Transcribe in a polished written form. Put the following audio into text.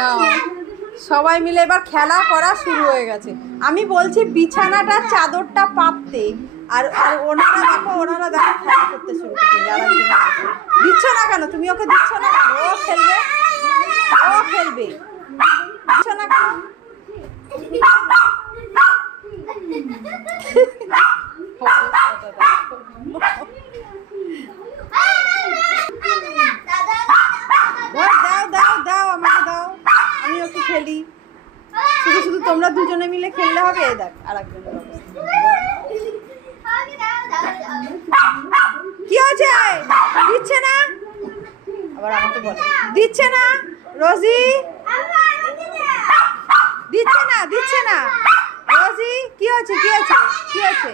না, সবাই মিলে এবার খেলা করা শুরু হয়ে গেছে। আমি বলছি বিছানাটা চাদরটা পাততে, আর ওনারা দেখো খেলা করতে শুরু করছে। যারা দিচ্ছ না কেন তুমি? ওকে দিচ্ছ না কেন? ও খেলবে দিচ্ছ না কেন? দাও আমাকে দাও, আমি ওকে খেলি। শুধু তোমরা দুজনে মিলে খেললে হবে? দেখ আর একজনের কি হয়েছে? দিচ্ছে না, আবার আমাকে বলে দিচ্ছে না। রোজি দিচ্ছে না রোজি, কি হয়েছে?